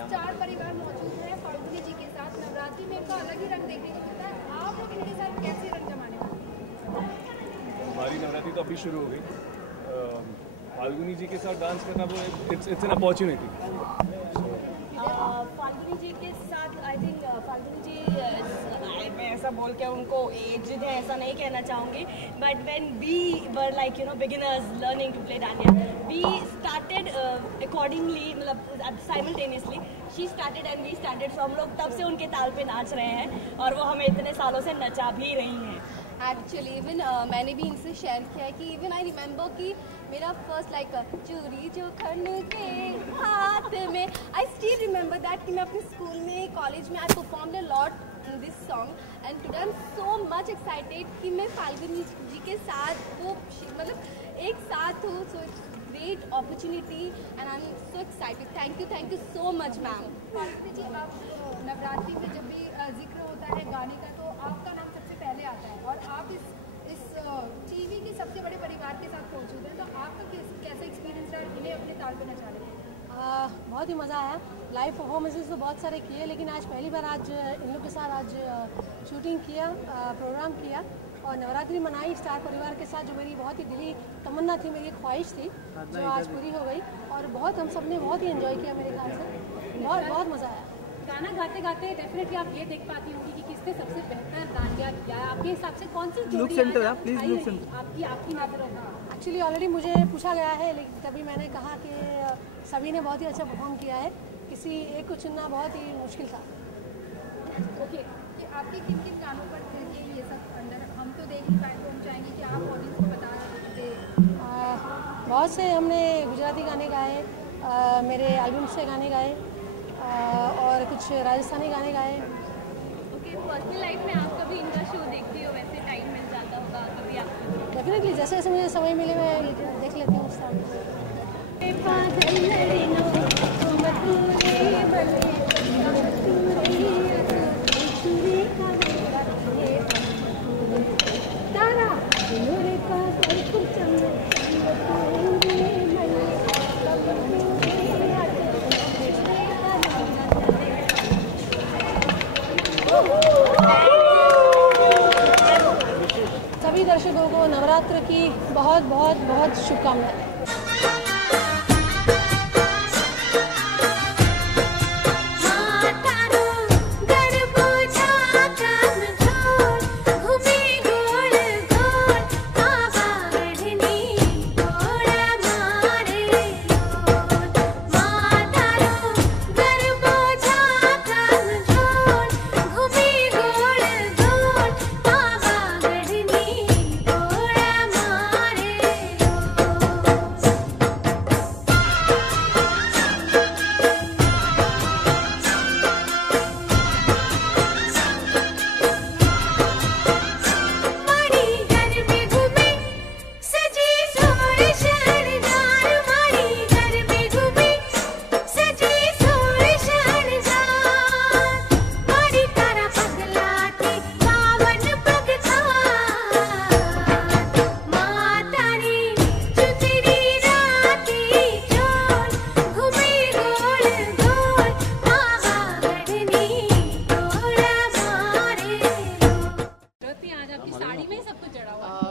Star परिवार मौजूद है फाल्गुनी जी के साथ। नवरात्रि में इनका अलग ही रंग देखने को मिलता है। आप लोग इनके साथ कैसे रंग जमाने वाले हैं? हमारी नवरात्रि तो अभी शुरू हो गई। फाल्गुनी जी के साथ डांस करना वो it's an opportunity. Falguni ji के साथ आई थिंक फाल्गुनी जी, मैं ऐसा बोल के उनको एज्ड है ऐसा नहीं कहना चाहूँगी, but when we were like beginners learning to play dandiya, we started accordingly, मतलब simultaneously she started and we started, so हम लोग तब से उनके ताल पे नाच रहे हैं और वो हमें इतने सालों से नचा भी रही हैं। एक्चुअली इवन मैंने भी इनसे शेयर किया है कि इवन आई रिमेंबर कि मेरा फर्स्ट लाइक चूड़ी जो खन के हाथ में, आई स्टिल रिमेंबर दैट कि मैं अपने स्कूल में कॉलेज में आई performed a lot in this song and today I am so much excited कि मैं फाल्गुनी जी के साथ वो मतलब एक साथ हूँ। So it's great opportunity and I am so excited. Thank you so much ma'am. Falguni ji, आप नवरात्रि में जब भी जिक्र होता है गाने का तो आपका नाम सबसे पहले आता है और आप इस टीवी के सबसे बड़े परिवार के साथ मौजूद हैं, तो आपका कैसा एक्सपीरियंस रहा इन्हें अपने ताल पे नचाने में? बहुत ही मज़ा आया। लाइव परफॉर्मेंसेस तो बहुत सारे किए, लेकिन आज पहली बार आज इन लोग के साथ आज शूटिंग किया, प्रोग्राम किया और नवरात्रि मनाई स्टार परिवार के साथ, जो मेरी बहुत ही दिली तमन्ना थी, मेरी ख्वाहिश थी, जो आज पूरी हो गई और बहुत हम सब ने बहुत ही एंजॉय किया मेरे ख्याल से। बहुत मज़ा आया। गाना गाते गाते डेफिनेटली आप ये देख पाती होंगी कि किसने सबसे बेहतर डांडिया किया है। आपके हिसाब से कौन सी जोड़ी आपकी नजर होगा? एक्चुअली ऑलरेडी मुझे पूछा गया है, लेकिन तभी मैंने कहा कि सभी ने बहुत ही अच्छा परफॉर्म किया है, किसी एक को चुनना बहुत ही मुश्किल था। ओके, कि आपके किन किन गानों पर ये सब अंदर हम तो देख नहीं पाए, तो हम चाहेंगे कि आप ऑडियंस को बता दें। बहुत से हमने गुजराती गाने गाए, मेरे एल्बम से गाने गाए और कुछ राजस्थानी गाने गाए। ओके, पर्सनल लाइफ में आप कभी इनका शो देखती हो? वैसे टाइम मिल जाता होगा कभी आपको? डेफिनेटली, जैसे जैसे मुझे समय मिले मैं देख लेती हूँ उस टाइम। सभी दर्शकों को नवरात्र की बहुत शुभकामनाएं।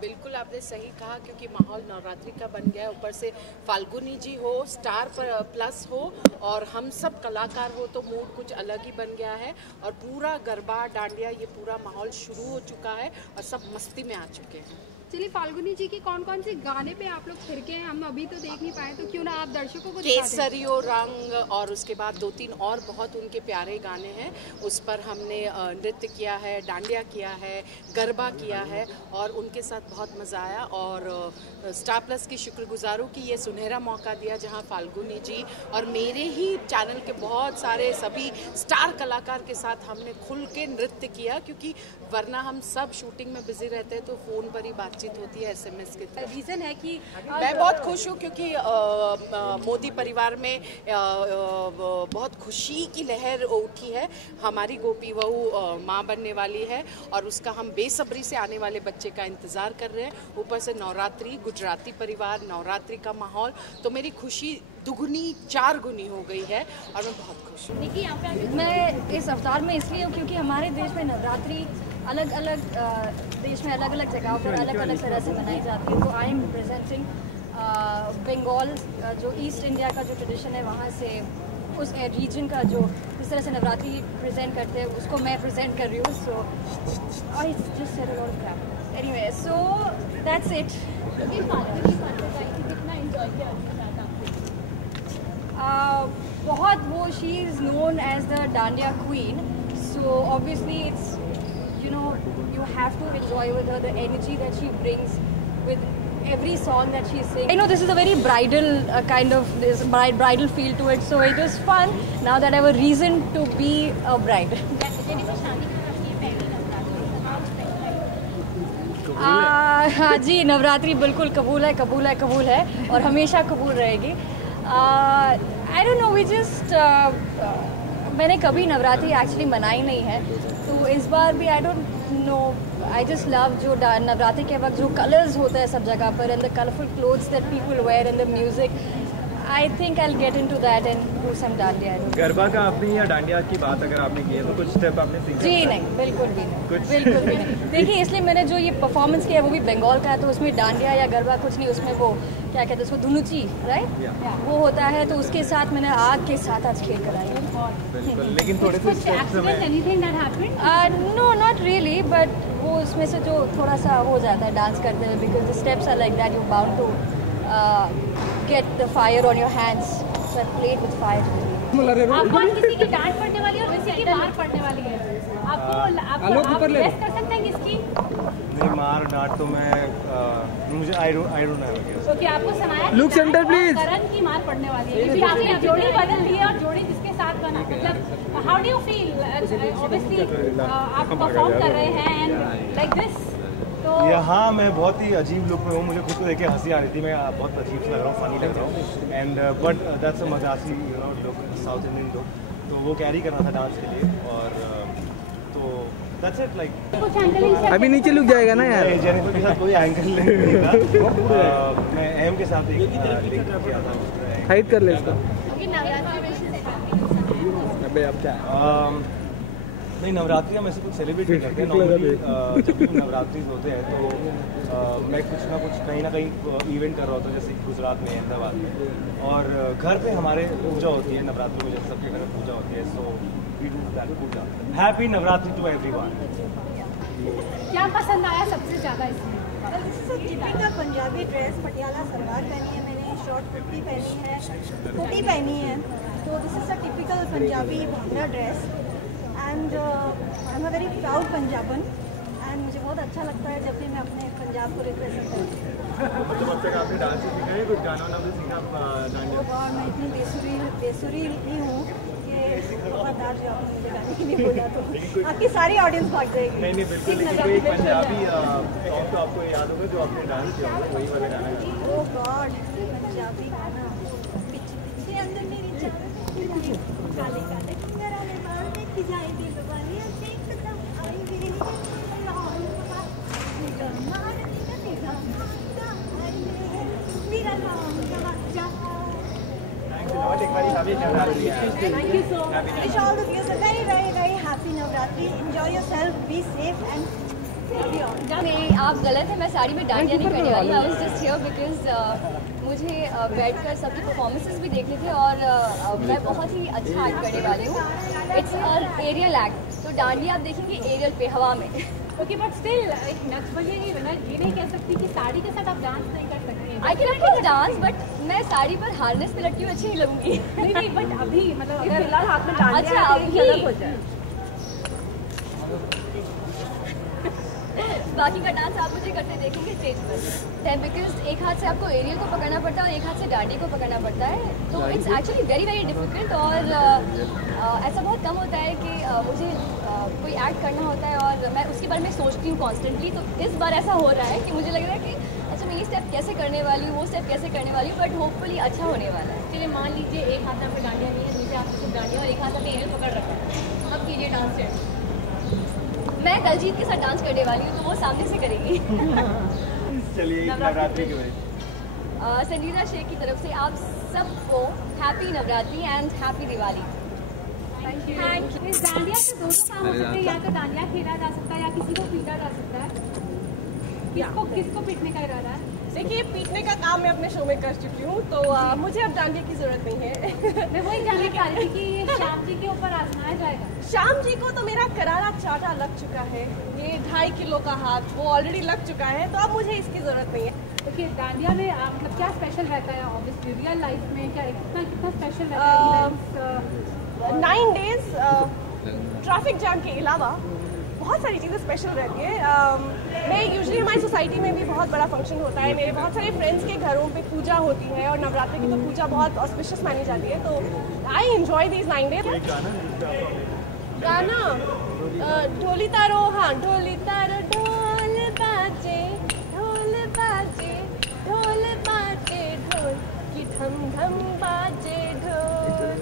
बिल्कुल आपने सही कहा, क्योंकि माहौल नवरात्रि का बन गया है। ऊपर से फाल्गुनी जी हो, स्टार प्लस हो और हम सब कलाकार हो, तो मूड कुछ अलग ही बन गया है और पूरा गरबा डांडिया ये पूरा माहौल शुरू हो चुका है और सब मस्ती में आ चुके हैं। चलिए, फाल्गुनी जी के कौन कौन से गाने पे आप लोग थिरके हैं? हम अभी तो देख नहीं पाए, तो क्यों ना आप दर्शकों को केसरियो रंग और उसके बाद 2-3 और बहुत उनके प्यारे गाने हैं, उस पर हमने नृत्य किया है, डांडिया किया है, गरबा किया है और उनके साथ बहुत मज़ा आया। और स्टार प्लस की शुक्रगुजार हूँ कि ये सुनहरा मौका दिया जहाँ फाल्गुनी जी और मेरे ही चैनल के बहुत सारे सभी स्टार कलाकार के साथ हमने खुल के नृत्य किया, क्योंकि वरना हम सब शूटिंग में बिजी रहते हैं तो फ़ोन पर ही बात बातचीत होती है SMS के थ्रू। रीज़न है कि मैं बहुत खुश हूँ क्योंकि मोदी परिवार में बहुत खुशी की लहर उठी है। हमारी गोपी बहू माँ बनने वाली है और उसका हम बेसब्री से आने वाले बच्चे का इंतज़ार कर रहे हैं। ऊपर से नवरात्रि, गुजराती परिवार, नवरात्रि का माहौल, तो मेरी खुशी दुगनी 4 गुनी हो गई है और मैं बहुत खुश हूँ। निकी, यहाँ पे मैं इस अवतार में इसलिए हूँ क्योंकि हमारे देश में नवरात्रि अलग अलग देश में अलग अलग जगहों पर अलग अलग तरह से मनाई जाती है। तो आई एम रिप्रेजेंटिंग बंगाल, जो ईस्ट इंडिया का जो ट्रेडिशन है वहाँ से, उस रीजन का जो जिस तरह से नवरात्रि प्रेजेंट करते हैं उसको मैं प्रेजेंट कर रही हूँ। So I just said a lot of crap. Anyway, so that's it. कितना एंजॉय किया बहुत, वो she is known as the dandiya queen, so obviously it's you have to enjoy with her the energy that she brings with every song that she sings. I know this is a very bridal kind of this bridal feel to it, so it was fun now that I have a reason to be a bride. हाँ जी, नवरात्रि बिल्कुल कबूल है, कबूल है, कबूल है और हमेशा कबूल रहेगी। I don't know, we just मैंने कभी नवरात्रि एक्चुअली मनाई नहीं है, तो इस बार भी I don't know, I just love जो नवरात्रि के वक्त जो कलर्स होते हैं सब जगह पर and the colourful clothes that people wear and the music, I think I will get into that and do some dandiya. Garba का आपने या डांडिया की बात अगर आपने की है तो कुछ स्टेप आपने सीखे? जी नहीं, बिल्कुल भी नहीं, बिल्कुल भी नहीं। देखिए, इसलिए मैंने जो ये परफॉर्मेंस किया वो भी बंगाल का है, तो उसमें डांडिया या गरबा कुछ नहीं, उसमें वो क्या कहते हैं उसको, धुनुची, राइट, वो होता है, तो उसके साथ मैंने आग के साथ आज खेल कर आई हूँ। लेकिन थोड़े से स्टेप्स में नो नॉट रियली, बट वो उसमें से जो थोड़ा सा हो जाता है डांस करते हुए, because the steps are like that, you bound to get the fire on your hands, so I played with fire. आपको आज किसी की डांट पड़ने वाली है और किसी की मार पड़ने वाली है, आपको गेस कर सकते हैं किसकी? नहीं, मार डांट तो मैं मुझे आई डोंट नो। क्योंकि आपको सुनाया लुक सेंटर प्लीज, करण की मार पड़ने वाली है क्योंकि आपने जोड़ी बदल दी है और जोड़ी जिसके साथ बना, मतलब how do you feel? Obviously आप परफॉर्म कर रहे हैं एंड लाइक दिस, तो हाँ, मैं बहुत ही अजीब लुक में हूँ, मुझे खुद को देख के हंसी आ रही थी, मैं बहुत अजीब से लग रहा हूँ, फनी लग रहा हूँ एंड बट दैट्स अ मजासी लुक, साउथ इंडियन लुक, तो वो कैरी करना था डांस के लिए और तो दैट्स इट। लाइक अभी नीचे लुक जाएगा ना यार, जेनिफर के साथ कोई एंगल नहीं था, मैं एम के साथ एक किया था, हाइड कर ले इसको। अबे अब क्या नहीं, नवरात्रि हम ऐसे कुछ सेलिब्रेट नहीं करते हैं नॉर्मली। जब भी नवरात्रि होते हैं तो मैं कुछ ना कुछ कहीं ना कहीं इवेंट कर रहा होता हूँ, जैसे गुजरात में, अहमदाबाद में, और घर पे हमारे पूजा होती है नवरात्रि में, जब सबके घर में पूजा होती है, so we do that puja. Happy Navratri to everyone. क्या पसंद आया सबसे ज़्यादा इसमें? टिपिकल पंजाबी ड्रेस, पटियाला सलवार पहनी है मैंने, शॉर्ट कुर्ती पहनी है, हुडी पहनी है, तो this is a typical Punjabi bhangra dress and I am a very proud Punjaban and मुझे बहुत अच्छा लगता है जब भी मैं अपने पंजाब को रिप्रेजेंट करती हूँ। आपने डांस सीखा है, कुछ गाना वाना भी सीखा डांडिया? मैं इतनी बेसुरी ही हूँ कि खबरदार जो आपने मुझे गाने के लिए बोला तो आपकी सारी ऑडियंस भाग जाएगी। नहीं बिल्कुल, लेकिन कोई पंजाबी सॉन्ग तो आपको याद होगा जो आपने डांस किया होगा, वही वाला गाना? ओह गॉड, पंजाबी गाना, पीछे अंदर मेरी काले काले फिंगर वाले बाल देखी जाए दिल वाले एकदम आई वे लाल बाबा निगम मार निगम मेरा नाम जा। Thank you so much. Wish all the viewers a very, very, very happy Navratri. Enjoy yourself, be safe and carry on. नहीं, आप गलत हैं, मैं साड़ी में डांडिया नहीं करने वाली। I was just here because मुझे बैठकर सबकी परफॉर्मेंसेस भी देखने थे और मैं बहुत ही अच्छा एक्ट करने वाली हूँ। इट्स अ एरियल एक्ट, तो डांडिया आप देखेंगे एरियल पे, हवा में। ओके, बट स्टिल एक नच ये नहीं कह सकती कि साड़ी के साथ आप डांस नहीं कर सकती हैं। आई कैन डांस, बट मैं साड़ी पर हार्नेस पे लटकी हुई अच्छी नहीं लगूंगी। नहीं, बट अभी मतलब फिलहाल हाथ में डांडिया अच्छा, अभी हो जाए। बाकी का डांस आप मुझे करते देखेंगे स्टेज पर, बिकॉज एक हाथ से आपको एरियल को पकड़ना पड़ता है और एक हाथ से डांडी को पकड़ना पड़ता है, तो it's actually very very difficult. और ऐसा बहुत कम होता है कि मुझे कोई एक्ट करना होता है और मैं उसके बारे में सोचती हूँ कॉन्स्टेंटली। तो इस बार ऐसा हो रहा है कि मुझे लग रहा है कि अच्छा मैं ये स्टेप कैसे करने वाली हूँ, वो स्टेप कैसे करने वाली हूँ, बट होपफुली अच्छा होने वाला है। चलिए मान लीजिए एक हाथ में डांडिया नहीं है, दूसरे हाथ में सिर्फ डांडिया और एक हाथ में एरियल पकड़ रखा है, अब कीजिए डांस स्टेप। मैं दलजीत के साथ डांस करने वाली हूँ तो वो सामने से करेगी। चलिए नवरात्रि के बारे संजीदा शेख की तरफ से आप सबको happy Navratri and happy Diwali. Thank you. इस डांडिया से दोनों काम हो सकते हैं, या तो डांडिया खेला जा सकता है या किसी को पीटा जा सकता है। किसको पीटने का इरादा है? देखिए पीटने का काम मैं अपने शो में कर चुकी हूँ, तो मुझे अब डांडिया की जरूरत नहीं है। मैं वही जानना चाह रही थी कि ये श्याम जी के ऊपर आजमाया जाएगा। श्याम जी को तो मेरा करारा चाटा लग चुका है, ये 2.5 किलो का हाथ वो ऑलरेडी लग चुका है, तो अब मुझे इसकी जरूरत नहीं है। देखिए डांडिया में मतलब क्या स्पेशल रहता है? ऑब्वियसली रियल लाइफ में क्या कितना स्पेशल रहता है? 9 डेज ट्रैफिक जाम के अलावा बहुत सारी चीज़ें स्पेशल रहती है। मैं यूजुअली हमारी सोसाइटी में भी बहुत बड़ा फंक्शन होता है, मेरे बहुत सारे फ्रेंड्स के घरों पे पूजा होती है और नवरात्रि की तो पूजा बहुत ऑस्पिशियस मानी जाती है, तो आई एंजॉय दीज 9 डेज। गाना ढोली तारो, हाँ ढोली तारो ढोल बाजे ढोल बाजे ढोल बाजे ढोल की धम धम बाजे ढोल।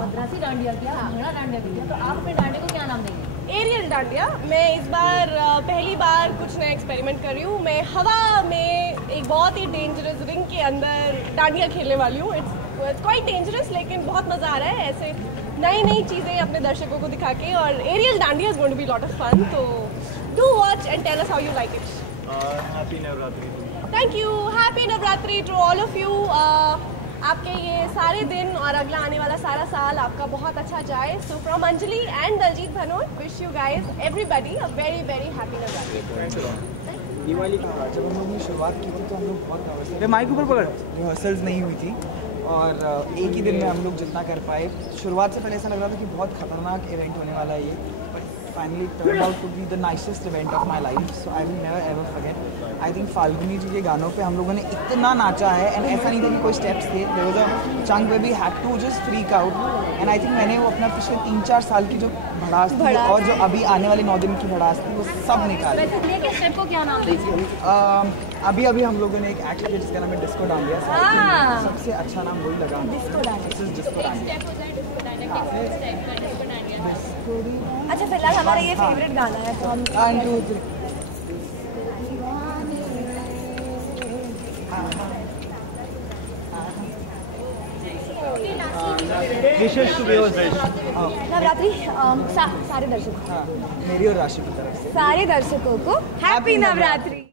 मद्रासी डांडिया किया, भांगड़ा डांडिया किया, तो आप अपने डांडिया को क्या नाम देंगे? एरियल डांडिया। मैं इस बार पहली बार कुछ नया एक्सपेरिमेंट कर रही हूँ। मैं हवा में एक बहुत ही डेंजरस रिंग के अंदर डांडिया खेलने वाली हूँ। इट्स क्वाइट डेंजरस, लेकिन बहुत मज़ा आ रहा है ऐसे नई चीज़ें अपने दर्शकों को दिखा के। और aerial dandiya is going to be lot of fun, तो do watch and tell us how you like it. Happy Navratri. Thank you. Happy Navratri to all of you. आपके ये सारे दिन और अगला आने वाला सारा साल आपका बहुत अच्छा जाए। So from Anjali and Daljeet Bhanot wish you guys everybody a very very happy Navratri. Diwali का जब हम लोग ने शुरुआत की थी तो हम लोग बहुत नर्वस थे, माइक ऊपर पकड़, रिहर्सल्स नहीं हुई थी और एक ही दिन में हम लोग जितना कर पाए। शुरुआत से पहले ऐसा लग रहा था कि बहुत खतरनाक इवेंट होने वाला है ये, but finally turn out to be the nicest event of my life. So I will never ever forget. I think Falguni ji के गानों पे हम लोगों ने इतना नाचा है, एंड ऐसा नहीं था कि कोई स्टेप्स थे, there was a chunk where we had to just freak out. And I think मैंने वो अपना पिछले 3-4 साल की जो भड़ास थी और जो अभी आने वाले 9 दिन की भड़ास थी वो सब निकाली। स्टेप को क्या नाम देंगे? अभी हम लोगों ने एक एक्ट किया जिसका नाम है डिस्को डांडिया। सबसे अच्छा नाम वही लगा, डिस्को डांडिया। अच्छा फिलहाल हमारा ये फेवरेट गाना है, तो हम 1 2 3 नवरात्रि सारे दर्शकों, मेरी और राशि की तरफ से सारे दर्शकों को हैप्पी नवरात्रि।